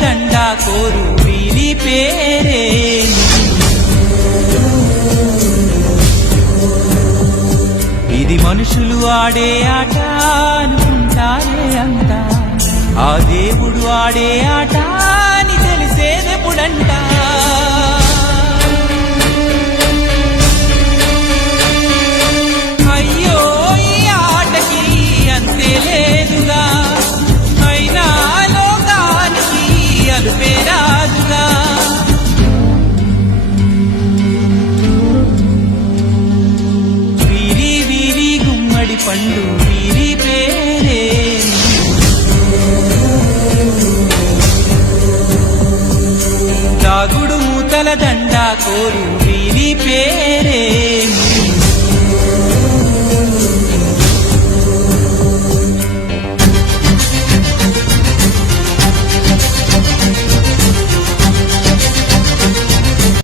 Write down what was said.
దండ కోరు వీరి పేరే. ఇది మనుషులు ఆడే ఆట అనుకుంటారే అంతా, ఆ దేవుడు ఆడే ఆట అని తెలిసేదెప్పుడంట. అయ్యో ఈ ఆటకి అంతే లేదుగా, అయినా లోకానికి అలుపే రాదుగా. వీరి వీరి గుమ్మడి పండు వీరి పేరే. దాగుడు మూతల దండ కోరు వీరి పేరే.